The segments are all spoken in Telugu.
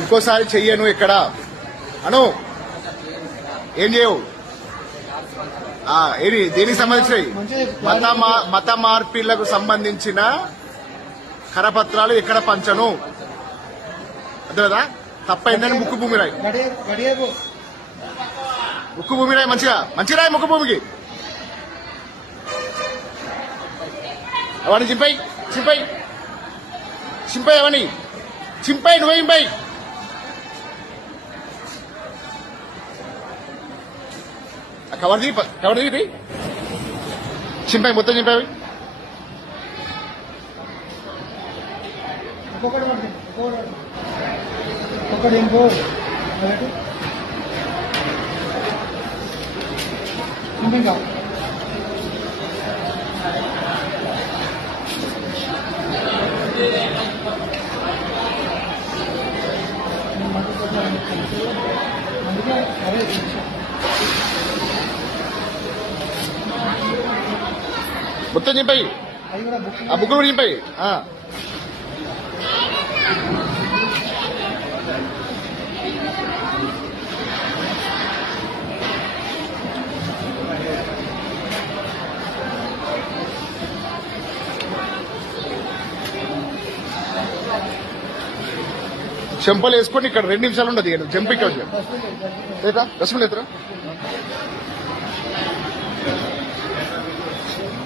ఇంకోసారి చెయ్యను ఇక్కడ అను. ఏం చేయవు? ఏది దేనికి సంబంధించినవి? మత మార్పిళ్లకు సంబంధించిన కరపత్రాలు ఎక్కడ పంచను. అదేదా తప్పైందని ముక్కు భూమి రాయి. ముక్కు భూమి రాయి మంచిగా రాయి. ముక్కు భూమికి అవన్నీ చింపై అవన్నీ నువ్వే చింపై. కవర్ దిగి చింపై మొత్తం చింపావి. మొత్తం చింపాయి. ఆ బుక్ కూడా చింపాయి. చెంపలు వేసుకొని ఇక్కడ 2 నిమిషాలు ఉండదు. జంప్ ఇక్కడ లేదా రసం లేదురా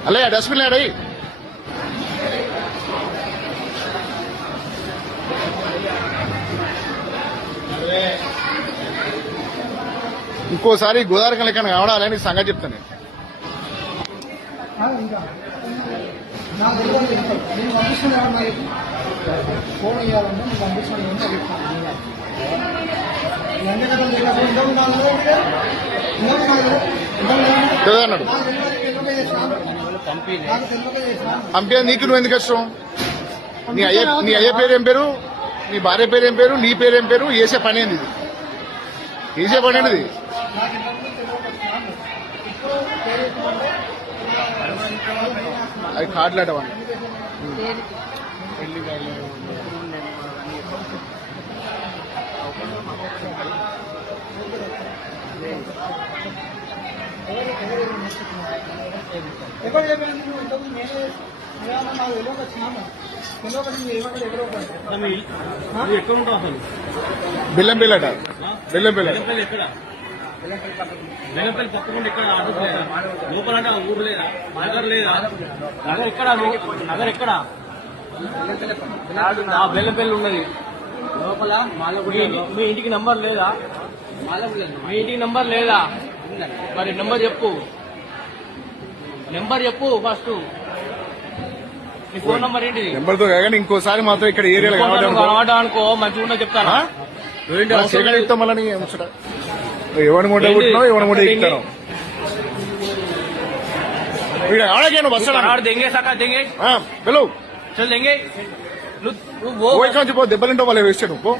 అల్లయ్య డస్ట్బిన్ లేడయి. ఇంకోసారి గోదావరి లెక్క కావడాలని సంగతి చెప్తాను నేను. అన్నాడు పంపే. నీకు నువ్వు ఎందుకు ఇష్టం? నీ అయ్య పేరేం పేరు? నీ భార్య పేరేం పేరు? నీ పేరేం పేరు? వేసే పని ఏంది? వేసే పని ఏంటిది? అది కార్డులాటవన్నీ బెల్లంపల్లి తప్పకుండా ఇక్కడ లోపల ఊరు లేదా నగర్ లేదా నగర్ ఎక్కడ బెల్లంపల్లి ఉన్నది లోపల. మీ ఇంటికి నంబర్ లేదా? మీ ఇంటికి నంబర్ లేదా? మరి నెంబర్ చెప్పు ఫస్ట్. నీ ఫోన్ నంబర్ ఏంటిది? నెంబర్తో కానీ ఇంకోసారి మాత్రం ఇక్కడ ఏరియాలో అనుకో మంచిగా చెప్తాను. చెప్తాం మళ్ళీ ఎవరి మూట కుట్టినావు ఎవరి మూట ఎక్కుతాను. వెళ్ళు పో. దెబ్బలింటో వాళ్ళు వేస్తాడు పో.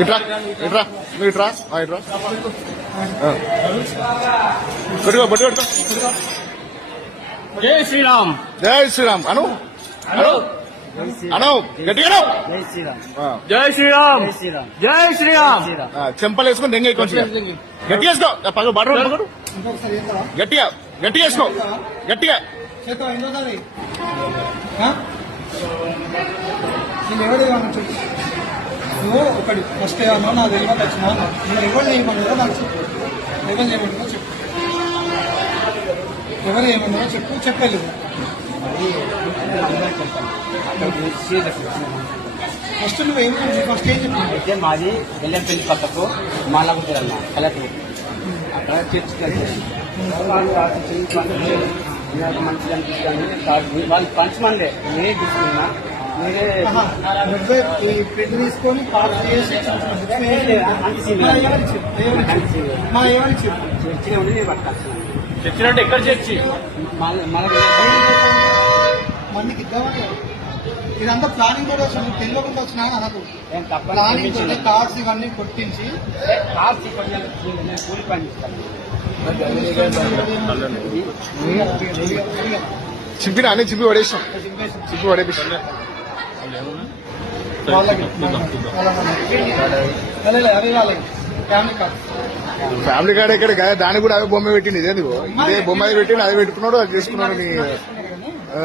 ఇట్రా నువ్వు ఇట్రా బొట్టు పెట్టుకో. జై శ్రీరామ్ అను గట్టిగా జై శ్రీరామ్. చెంపలు వేసుకొని దెంగ కొంచెం గట్టిగా వేసుకో. బట్టలు గట్టిగా వేసుకో. గట్టిగా నువ్వు ఒకటి ఫస్ట్ ఏమన్నా నా తెలియక వచ్చినా నేను ఎవరు ఏమన్నారో నాకు చెప్పు. ఎవరు ఏమన్నారో చెప్పు. ఎవరు ఏమన్నారో చెప్పలేదు. ఫస్ట్ నువ్వు ఏమన్నా ఫస్ట్ ఏం చెప్పు. అయితే మాది బెల్లంపల్లి పక్కకు మాలగుంట కలెక్టర్ అక్కడ చర్చి మంచిగా అనిపిస్తుంది. వాళ్ళు పంచమండే నేనే తీసుకున్నా. పెద్ద తీసుకొని చర్చినంటే ఎక్కడ చర్చి? మందికి ఇద్దామంటే ఇదంతా ప్లానింగ్ కూడా వచ్చింది. తెలియకుండా వచ్చినా నాకు ప్లానింగ్ తోటి కార్డ్స్ ఇవన్నీ కొట్టించి కూలి పని చింపినా అని చింపి పడేసాం చింపి పడేపిస్తాం వాళ్ళకి అవి వాళ్ళకి ఫ్యామిలీ కార్డ్ ఫ్యామిలీ కార్డ్ ఎక్కడ కదా దానికి కూడా అదే బొమ్మ పెట్టింది ఇదే ఇదే బొమ్మ అది పెట్టింది అదే పెట్టుకున్నాడు అది చేసుకున్నాడు నీ ఆ.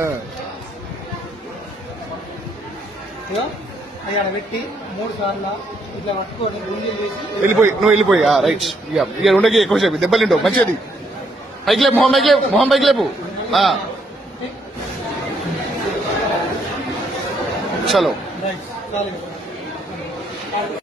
అక్కడ పెట్టి 3 సార్లు ఇట్లా పట్టుకొని గుండెలు చేసి నువ్వు వెళ్ళిపోయి రైట్ ఇక ఉండకి ఎక్కువ సేపు దెబ్బలింటో మంచిది పైకి లేపు మొహం పైకి లేపు ఆ. చలో రైట్ చాలు